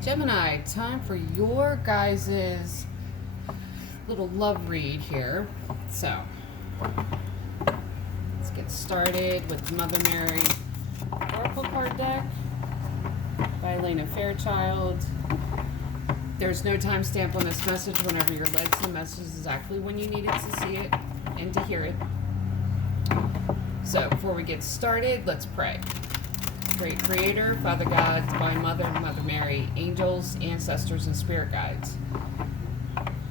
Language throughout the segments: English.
Gemini, time for your guys' little love read here. So, let's get started with Mother Mary Oracle card deck by Elena Fairchild. There's no timestamp on this message. Whenever you're led to the message is exactly when you needed to see it and to hear it. So, before we get started, let's pray. Great Creator, Father God, Divine Mother, Mother Mary, angels, ancestors, and spirit guides,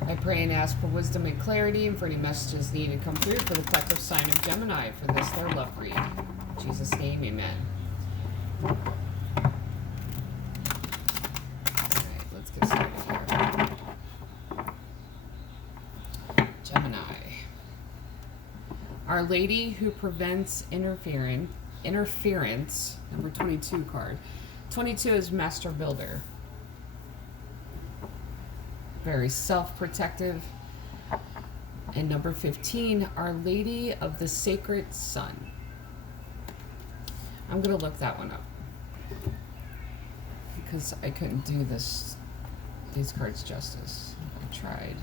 I pray and ask for wisdom and clarity and for any messages needed to come through for the collective sign of Gemini for this, their love read. In Jesus' name, amen. Alright, let's get started here. Gemini. Our Lady who prevents interference, number 22 card. 22 is Master Builder. Very self-protective. And number 15, Our Lady of the Sacred Sun. I'm going to look that one up because I couldn't do these cards justice. I tried.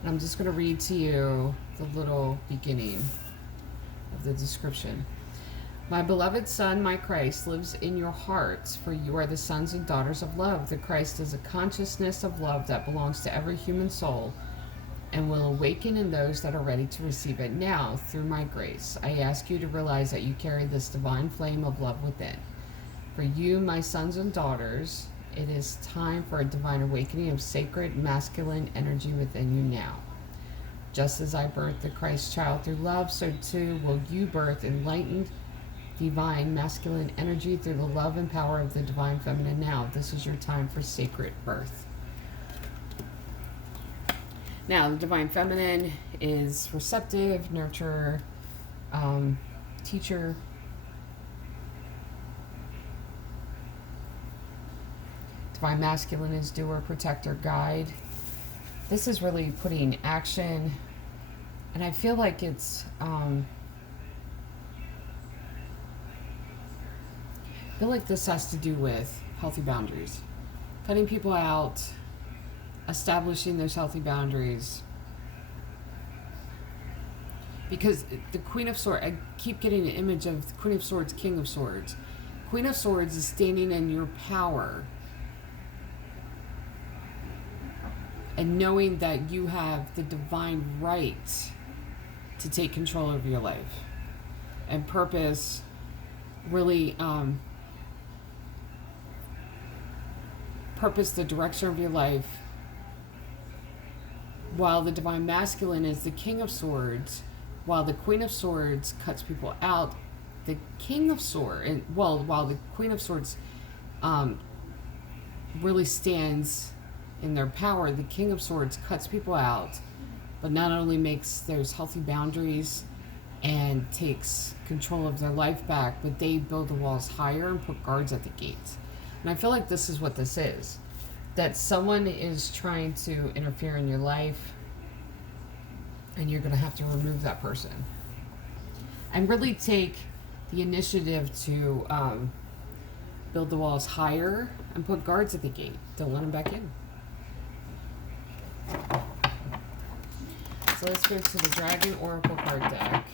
And I'm just going to read to you the little beginning of the description. My beloved Son, my Christ, lives in your hearts, for you are the sons and daughters of love. The Christ is a consciousness of love that belongs to every human soul and will awaken in those that are ready to receive it now through my grace. I ask you to realize that you carry this divine flame of love within. For you, my sons and daughters, it is time for a divine awakening of sacred masculine energy within you now. Just as I birthed the Christ child through love, so too will you birth enlightened divine masculine energy through the love and power of the divine feminine now. This is your time for sacred birth. Now, the divine feminine is receptive, nurturer, teacher. Divine masculine is doer, protector, guide. This is really putting action, and I feel like it's I feel like this has to do with healthy boundaries, cutting people out, establishing those healthy boundaries. Because the Queen of Swords, I keep getting an image of the Queen of Swords, King of Swords. Queen of Swords is standing in your power and knowing that you have the divine right to take control of your life and purpose, really purpose the direction of your life, while the divine masculine is the King of Swords. While the Queen of Swords cuts people out, the King of Swords, while the Queen of Swords really stands in their power, the King of Swords cuts people out, but not only makes those healthy boundaries and takes control of their life back, but they build the walls higher and put guards at the gates. And I feel like this is what this is. That someone is trying to interfere in your life, and you're going to have to remove that person. And really take the initiative to build the walls higher and put guards at the gate. Don't let them back in. So let's go to the Dragon Oracle card deck.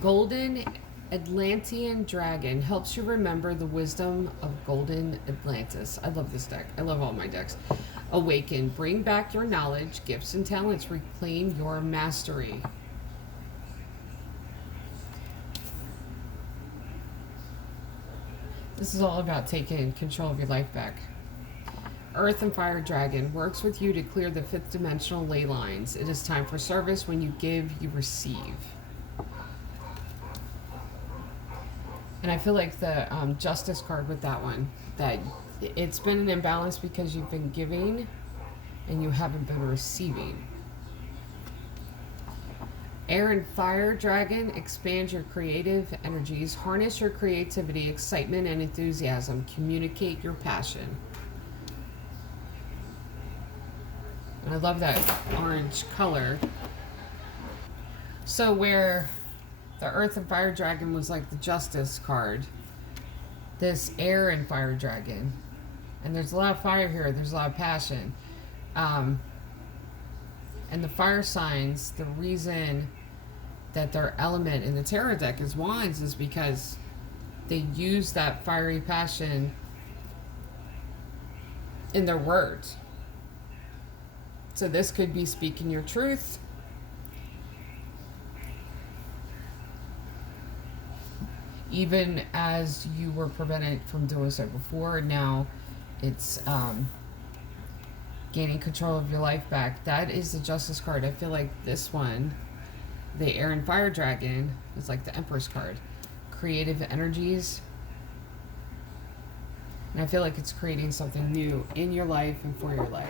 Golden Atlantean Dragon helps you remember the wisdom of Golden Atlantis. I love this deck. I love all my decks. Awaken. Bring back your knowledge, gifts, and talents. Reclaim your mastery. This is all about taking control of your life back. Earth and Fire Dragon works with you to clear the fifth dimensional ley lines. It is time for service. When you give, you receive. And I feel like the Justice card with that one, that it's been an imbalance because you've been giving and you haven't been receiving. Air and fire dragon, expand your creative energies, harness your creativity, excitement, and enthusiasm, communicate your passion. And I love that orange color. So where the earth and fire dragon was like the justice card, this air and fire dragon, and there's a lot of fire here, there's a lot of passion. And the fire signs, the reason that their element in the tarot deck is wands is because they use that fiery passion in their words. So this could be speaking your truth. Even as you were prevented from doing so before, now it's gaining control of your life back. That is the justice card. I feel like this one, the air and fire dragon, is like the empress card. Creative energies. And I feel like it's creating something new in your life and for your life.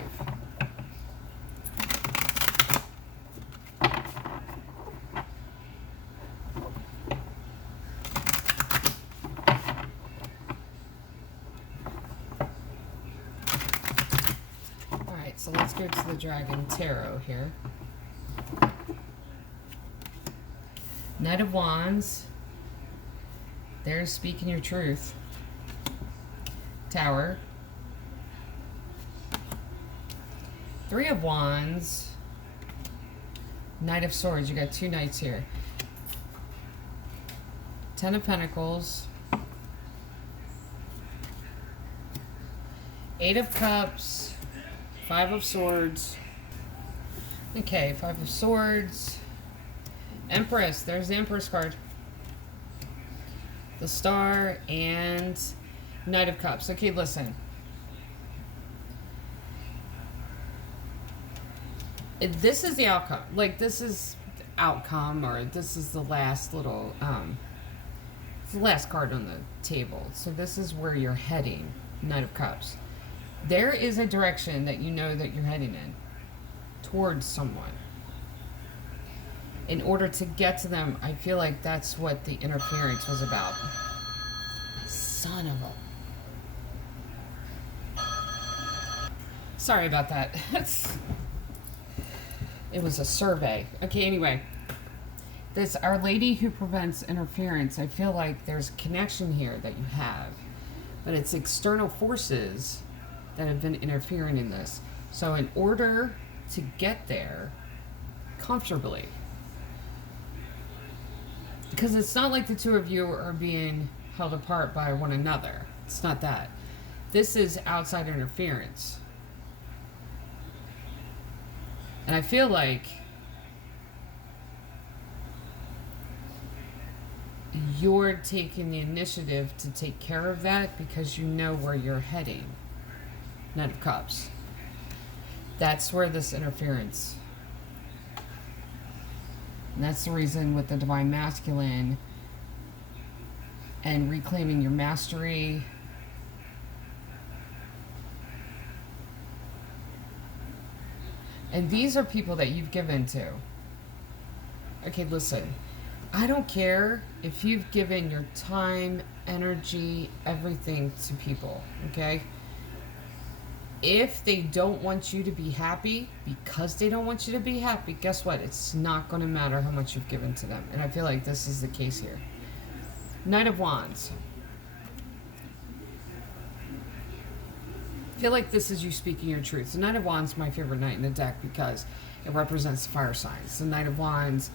So let's go to the Dragon Tarot here. Knight of Wands. There's speaking your truth. Tower. Three of Wands. Knight of Swords. You got two knights here. Ten of Pentacles. Eight of Cups. Five of Swords. Okay, Five of Swords. Empress. There's the Empress card. The Star and Knight of Cups. Okay, listen. This is the outcome. Like, this is the outcome, or this is the last little, it's the last card on the table. So this is where you're heading. Knight of Cups. There is a direction that you know that you're heading in towards someone. In order to get to them, I feel like that's what the interference was about. Son of a... Sorry about that. It was a survey. Okay, anyway. This Our Lady who prevents interference, I feel like there's a connection here that you have. But it's external forces that have been interfering in this. So in order to get there comfortably, because it's not like the two of you are being held apart by one another. It's not that. This is outside interference. And I feel like you're taking the initiative to take care of that because you know where you're heading. Knight of Cups. That's where this interference. And that's the reason with the Divine Masculine and reclaiming your mastery. And these are people that you've given to. Okay, listen. I don't care if you've given your time, energy, everything to people, okay? If they don't want you to be happy because they don't want you to be happy, guess what? It's not going to matter how much you've given to them. And I feel like this is the case here. Knight of Wands. I feel like this is you speaking your truth. The Knight of Wands is my favorite knight in the deck because it represents fire signs. The Knight of Wands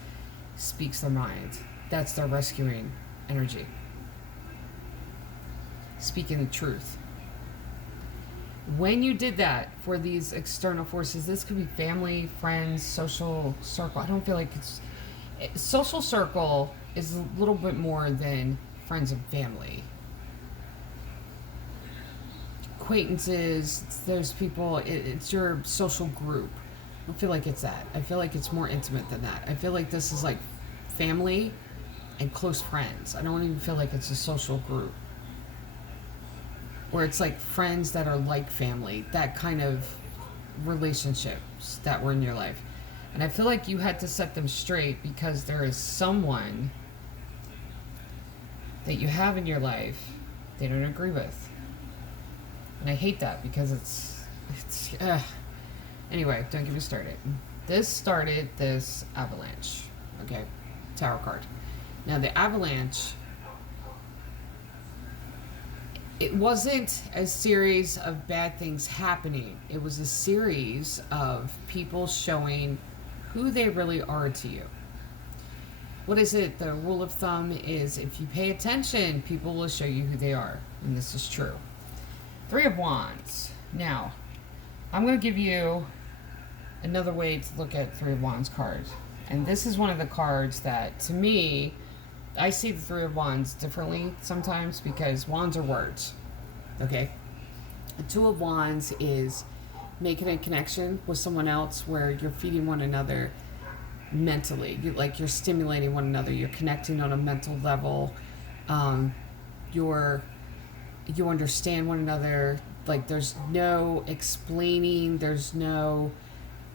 speaks their mind. That's their rescuing energy. Speaking the truth. When you did that for these external forces, this could be family, friends, social circle. I don't feel like it's... Social circle is a little bit more than friends and family. Acquaintances, it's those people, it's your social group. I don't feel like it's that. I feel like it's more intimate than that. I feel like this is like family and close friends. I don't even feel like it's a social group. Where it's like friends that are like family, that kind of relationships that were in your life. And I feel like you had to set them straight because there is someone that you have in your life they don't agree with. And I hate that because it's anyway, don't get me started. This started this avalanche. Okay, tarot card. Now the avalanche, it wasn't a series of bad things happening. It was a series of people showing who they really are to you. What is it? The rule of thumb is if you pay attention, people will show you who they are. And this is true. Three of Wands. Now, I'm going to give you another way to look at Three of Wands cards. And this is one of the cards that, to me, I see the Three of Wands differently sometimes because wands are words. Okay? The Two of Wands is making a connection with someone else where you're feeding one another mentally. You're stimulating one another. You're connecting on a mental level. You understand one another. Like, there's no explaining. There's no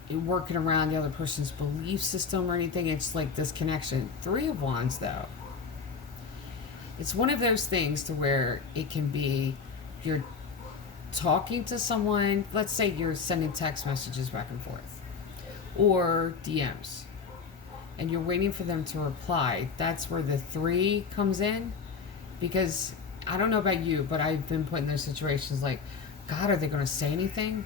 working around the other person's belief system or anything. It's like this connection. Three of Wands, though, it's one of those things to where it can be you're talking to someone. Let's say you're sending text messages back and forth or DMs and you're waiting for them to reply. That's where the three comes in, because I don't know about you, but I've been put in those situations like, God, are they going to say anything?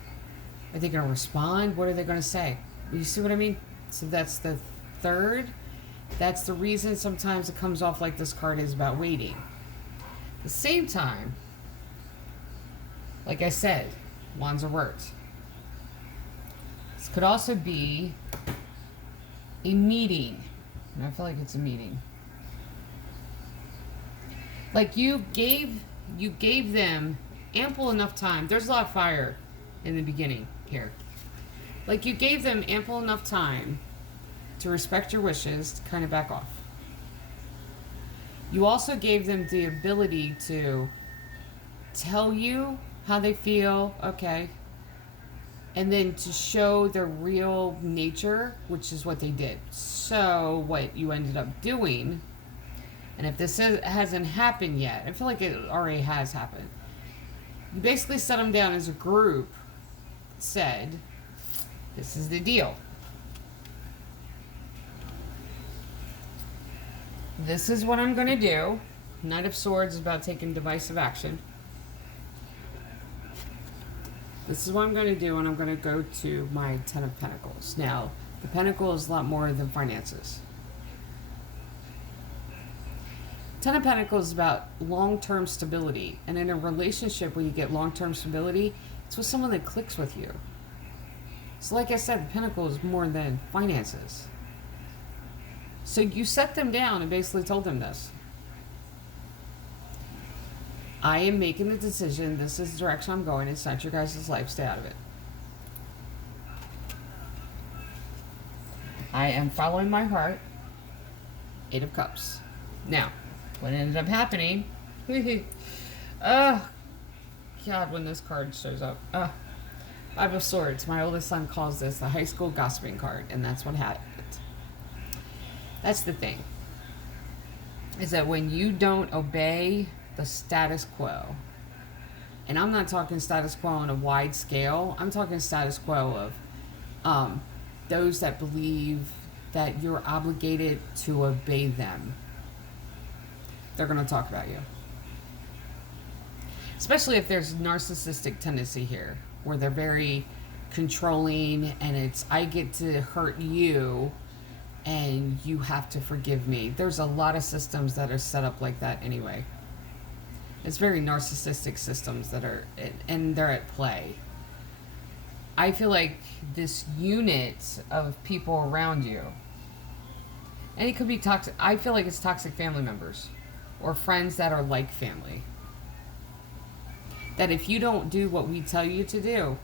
Are they going to respond? What are they going to say? You see what I mean? So that's the third. That's the reason sometimes it comes off like this card is about waiting. At the same time, like I said, wands are words. This could also be a meeting. And I feel like it's a meeting. Like you gave them ample enough time. There's a lot of fire in the beginning here. Like you gave them ample enough time to respect your wishes, to kind of back off. You also gave them the ability to tell you how they feel, okay, and then to show their real nature, which is what they did. So what you ended up doing, and if this hasn't happened yet, I feel like it already has happened. You basically set them down as a group, said, this is the deal. This is what I'm going to do. Knight of Swords is about taking divisive action. This is what I'm going to do, and I'm going to go to my Ten of Pentacles. Now, the Pentacle is a lot more than finances. Ten of Pentacles is about long-term stability. And in a relationship where you get long-term stability, it's with someone that clicks with you. So like I said, the Pentacle is more than finances. So you set them down and basically told them this. I am making the decision. This is the direction I'm going. It's not your guys' life. Stay out of it. I am following my heart. Eight of Cups. Now, what ended up happening... oh, God, when this card shows up. Five of Swords. My oldest son calls this the high school gossiping card, and that's what happened. That's the thing. Is that when you don't obey the status quo, and I'm not talking status quo on a wide scale, I'm talking status quo of those that believe that you're obligated to obey them. They're going to talk about you. Especially if there's narcissistic tendency here, where they're very controlling, and it's, I get to hurt you, and you have to forgive me. There's a lot of systems that are set up like that anyway. It's very narcissistic systems that are, and they're at play. I feel like this unit of people around you, and it could be toxic, I feel like it's toxic family members or friends that are like family. That if you don't do what we tell you to do,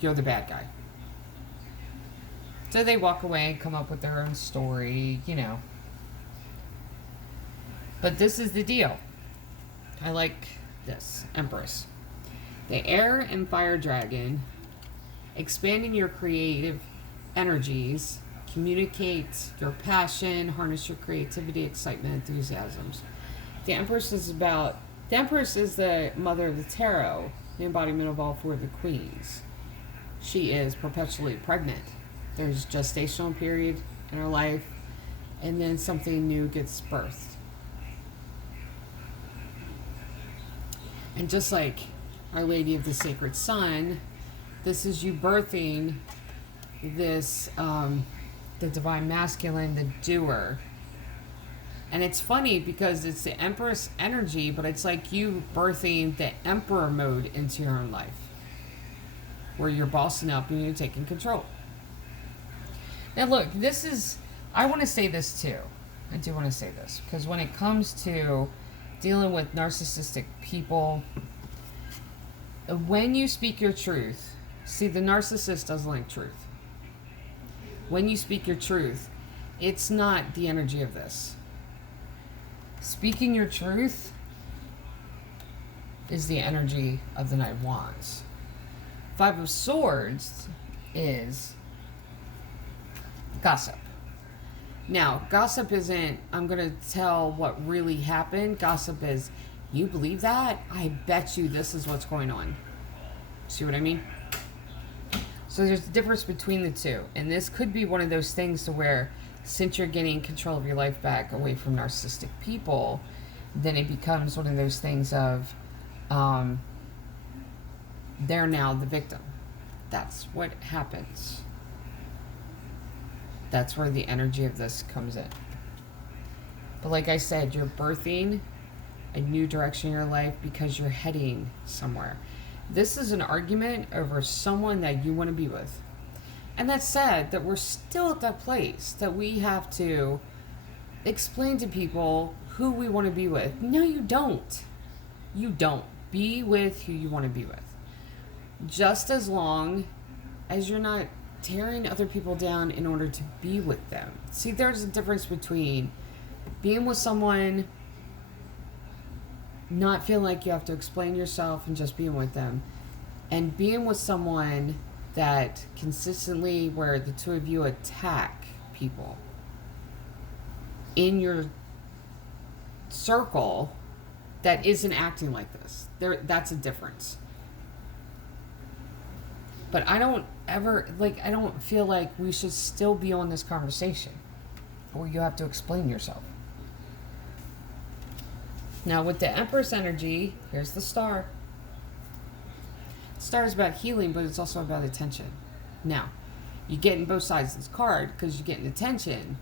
you're the bad guy. So they walk away and come up with their own story, you know. But this is the deal. I like this. Empress. The air and fire dragon, expanding your creative energies, communicate your passion, harness your creativity, excitement, enthusiasms. The Empress is the mother of the tarot, the embodiment of all four of the queens. She is perpetually pregnant. There's gestational period in her life, and then something new gets birthed. And just like Our Lady of the Sacred Sun, this is you birthing this, the divine masculine, the doer. And it's funny because it's the Empress energy, but it's like you birthing the Emperor mode into your own life, where you're bossing up and you're taking control. Now look, I want to say this too. I do want to say this, because when it comes to dealing with narcissistic people, when you speak your truth, see, the narcissist doesn't like truth. When you speak your truth, it's not the energy of this. Speaking your truth is the energy of the Knight of Wands. Five of Swords is gossip. Now, gossip isn't, I'm going to tell what really happened. Gossip is, you believe that? I bet you this is what's going on. See what I mean? So there's a difference between the two. And this could be one of those things to where, since you're getting control of your life back away from narcissistic people, then it becomes one of those things of, they're now the victim. That's what happens. That's where the energy of this comes in. But like I said, you're birthing a new direction in your life because you're heading somewhere. This is an argument over someone that you want to be with. And that's sad that we're still at that place that we have to explain to people who we want to be with. No, you don't. You don't. Be with who you want to be with. Just as long as you're not tearing other people down in order to be with them. See, there's a difference between being with someone, not feeling like you have to explain yourself and just being with them, and being with someone that consistently, where the two of you attack people in your circle that isn't acting like this. That's a difference. But I don't feel like we should still be on this conversation where you have to explain yourself. Now with the Empress energy, here's the Star. The Star is about healing, but it's also about attention. Now, you're getting both sides of this card because you're getting attention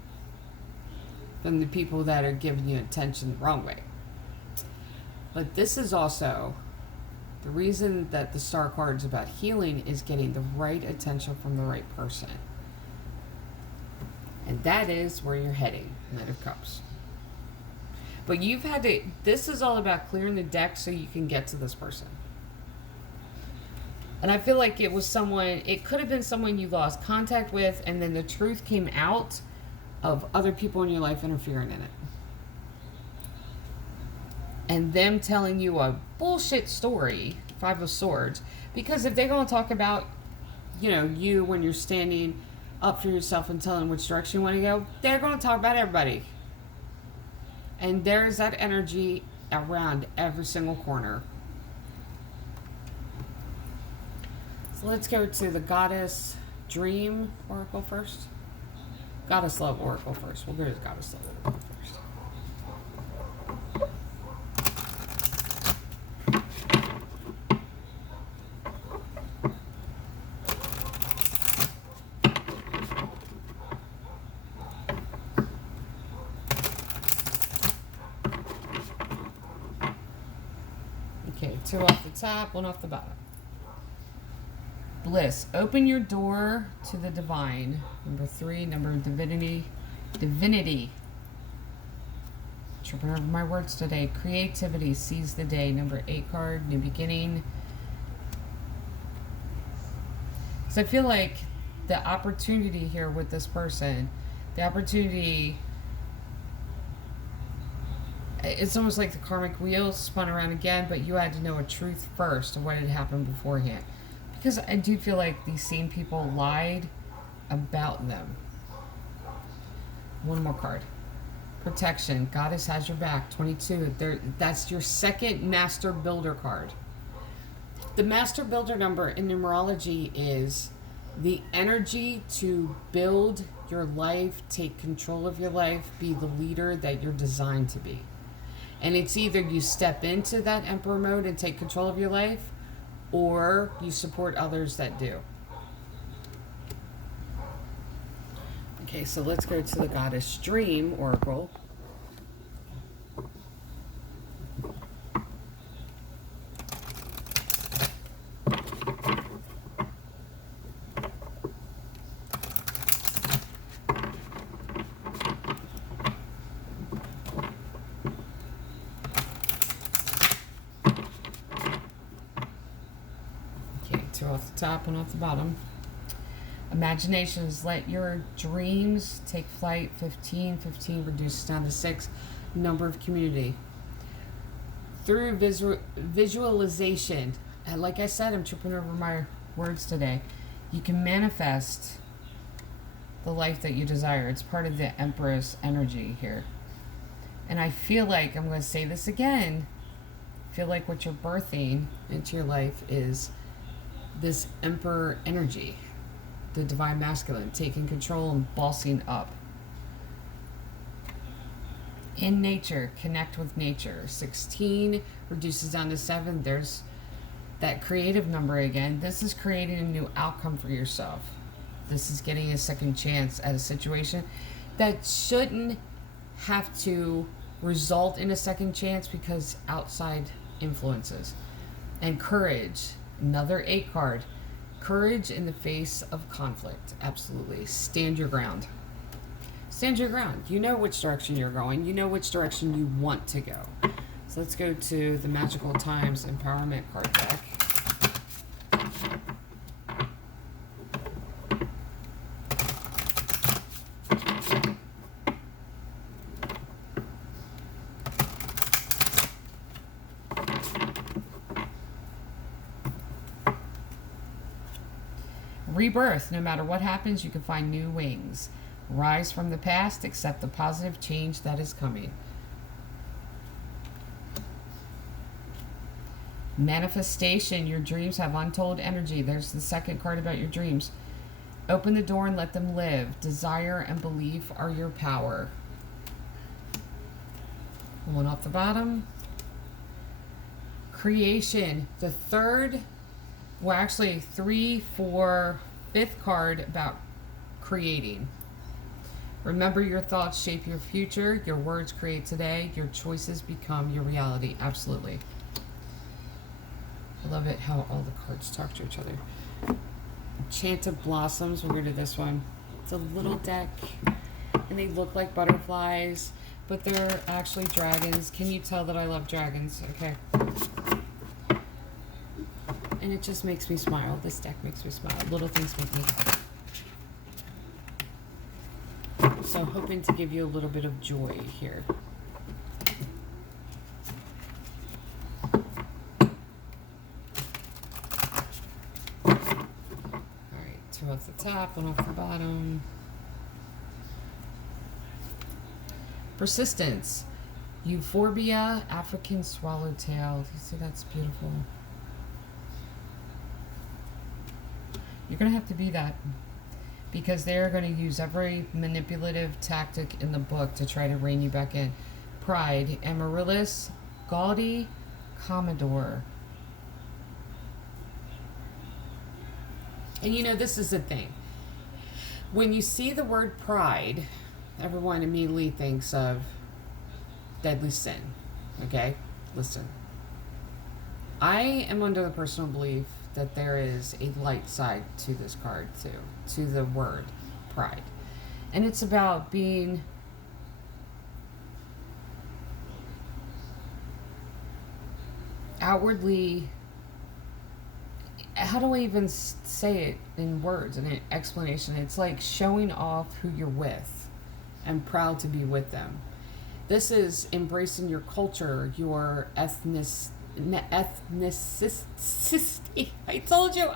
from the people that are giving you attention the wrong way. But this is also the reason that the Star card is about healing, is getting the right attention from the right person. And that is where you're heading, Knight of Cups. But you've had to, this is all about clearing the deck so you can get to this person. And I feel like it could have been someone you lost contact with, and then the truth came out of other people in your life interfering in it. And them telling you a bullshit story, Five of Swords, because if they're going to talk about, you when you're standing up for yourself and telling which direction you want to go, they're going to talk about everybody. And there's that energy around every single corner. So let's go to the Goddess Dream Oracle first. Goddess Love Oracle first. We'll go to the Goddess Love Oracle first. Okay, 2 off the top, 1 off the bottom. Bliss. Open your door to the divine. Number 3, number of divinity. Divinity. Tripping over my words today. Creativity. Seize the day. Number 8 card. New beginning. So I feel like the opportunity here with this person, the opportunity, it's almost like the karmic wheel spun around again, but you had to know a truth first of what had happened beforehand. Because I do feel like these same people lied about them. One more card. Protection. Goddess has your back. 22. That's your second Master Builder card. The Master Builder number in numerology is the energy to build your life, take control of your life, be the leader that you're designed to be. And it's either you step into that Emperor mode and take control of your life, or you support others that do. Okay, so let's go to the Goddess Dream Oracle. Two off the top, one off the bottom. Imaginations, let your dreams take flight. 15 reduces down to 6. Number of community. Through visualization, and like I said, I'm tripping over my words today, you can manifest the life that you desire. It's part of the Empress energy here. And I feel like, I'm going to say this again, I feel like what you're birthing into your life is this Emperor energy, the Divine Masculine, taking control and bossing up. In nature, connect with nature. 16 reduces down to 7. There's that creative number again. This is creating a new outcome for yourself. This is getting a second chance at a situation that shouldn't have to result in a second chance because outside influences. And courage. Another 8 card. Courage in the face of conflict. Absolutely. Stand your ground. Stand your ground. You know which direction you're going. You know which direction you want to go. So let's go to the Magical Times Empowerment card deck. Rebirth. No matter what happens, you can find new wings. Rise from the past, accept the positive change that is coming. Manifestation. Your dreams have untold energy. There's the second card about your dreams. Open the door and let them live. Desire and belief are your power. One off the bottom. Creation. The third, well actually 3, 4, 5th card about creating. Remember, your thoughts shape your future. Your words create today. Your choices become your reality. Absolutely. I love it how all the cards talk to each other. Enchanted Blossoms. We're going to do this one. It's a little deck, and they look like butterflies, but they're actually dragons. Can you tell that I love dragons? Okay. And it just makes me smile. This deck makes me smile. Little things make me smile. So hoping to give you a little bit of joy here. Alright, 2 off the top, 1 off the bottom. Persistence. Euphorbia, African swallowtail. You see, that's beautiful. You're going to have to be that, because they're going to use every manipulative tactic in the book to try to rein you back in. Pride. Amaryllis, gaudy, Commodore. And you know, this is the thing. When you see the word pride, everyone immediately thinks of deadly sin. Okay? Listen. I am under the personal belief that there is a light side to this card too, to the word pride. And it's about being outwardly, how do I even say it in words, in an explanation? It's like showing off who you're with and proud to be with them. This is embracing your culture, your ethnicity. I told you,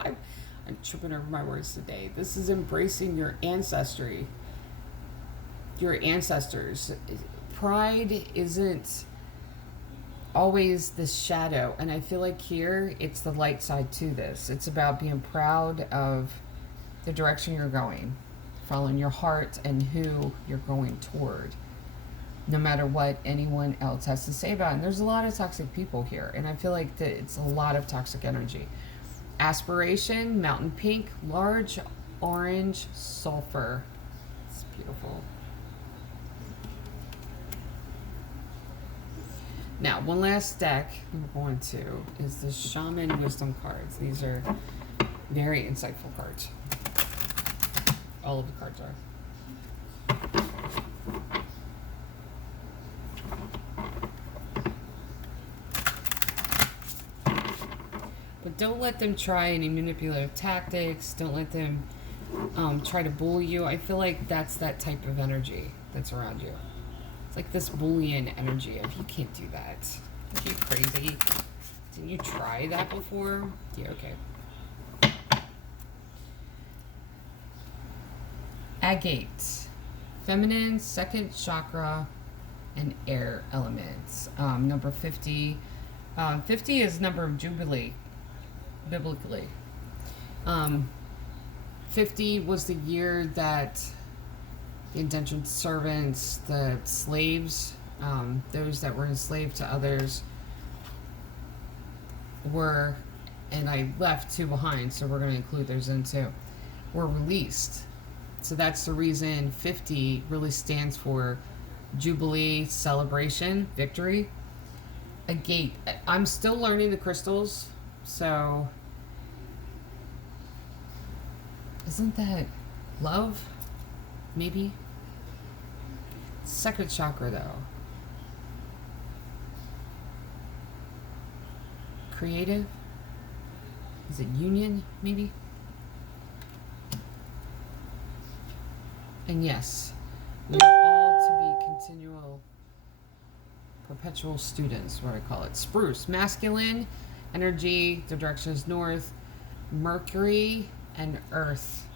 I'm tripping over my words today. This is embracing your ancestry, your ancestors. Pride isn't always the shadow, and I feel like here it's the light side to this. It's about being proud of the direction you're going, following your heart and who you're going toward, no matter what anyone else has to say about it. And there's a lot of toxic people here, and I feel like that it's a lot of toxic energy. Aspiration, mountain pink, large orange sulfur. It's beautiful. Now, one last deck we're going to is the Shaman Wisdom cards. These are very insightful cards. All of the cards are. But don't let them try any manipulative tactics. Don't let them try to bully you. I feel like that's that type of energy that's around you. It's like this bullying energy of, you can't do that. Are you crazy? Didn't you try that before? Yeah, okay. Agate. Feminine, second chakra, and air elements. Number 50. 50 is number of Jubilee, biblically. 50 was the year that the indentured servants, the slaves, those that were enslaved to others were, and I left two behind, so we're going to include those in too, were released. So that's the reason 50 really stands for Jubilee, celebration, victory. A gate. I'm still learning the crystals, so isn't that love? Maybe. Second chakra, though. Creative. Is it union, maybe? And yes, we are all to be continual, perpetual students, what I call it. Spruce, masculine energy, the direction is north. Mercury and earth.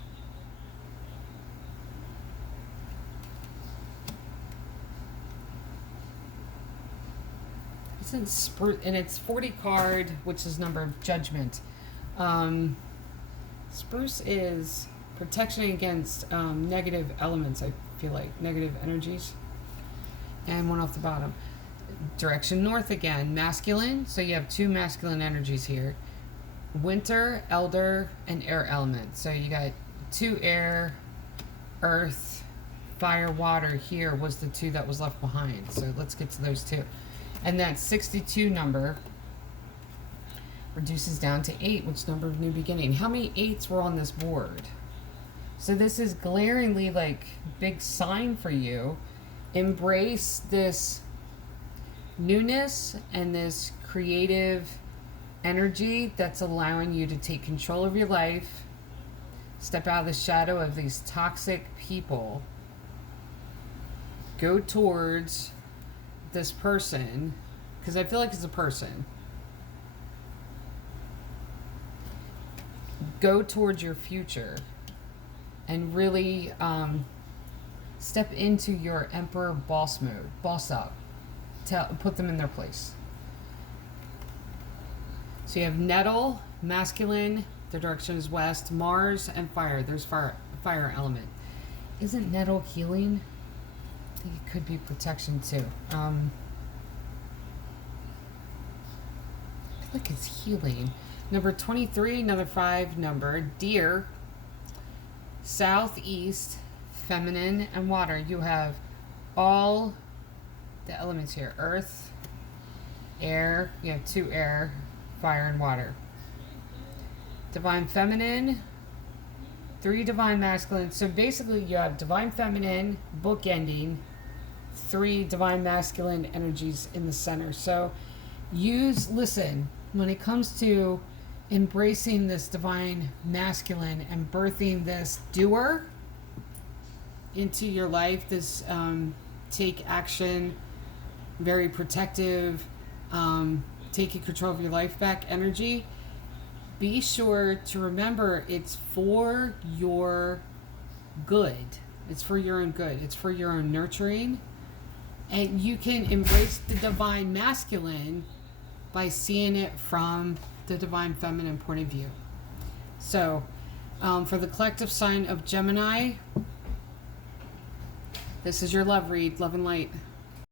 Isn't spruce, and it's 40 card, which is number of judgment. Spruce is protection against negative elements, I feel like, negative energies. And one off the bottom. Direction north again, masculine. So you have two masculine energies here. Winter, elder, and air element. So you got two air, earth, fire, water. Here was the two that was left behind. So let's get to those two. And that 62 number reduces down to 8, which number of new beginning. How many 8s were on this board? So this is glaringly like big sign for you. Embrace this newness and this creative energy that's allowing you to take control of your life. Step out of the shadow of these toxic people. Go towards this person, because I feel like it's a person. Go towards your future and really step into your emperor boss mode. Boss up. Put them in their place. So you have nettle, masculine, the direction is west, Mars, and fire. There's fire element. Isn't nettle healing? I think it could be protection too. I feel like it's healing. Number 23, another 5 number. Deer, southeast, feminine, and water. You have all the elements here. Earth, air. You have 2 air, fire, and water. Divine feminine, 3 divine masculine. So basically you have divine feminine, bookending, 3 divine masculine energies in the center. So listen, when it comes to embracing this divine masculine and birthing this doer into your life, this take action, very protective, taking control of your life back energy, be sure to remember it's for your good. It's for your own good. It's for your own nurturing. And you can embrace the divine masculine by seeing it from the divine feminine point of view. So, for the collective sign of Gemini, this is your love read, love and light.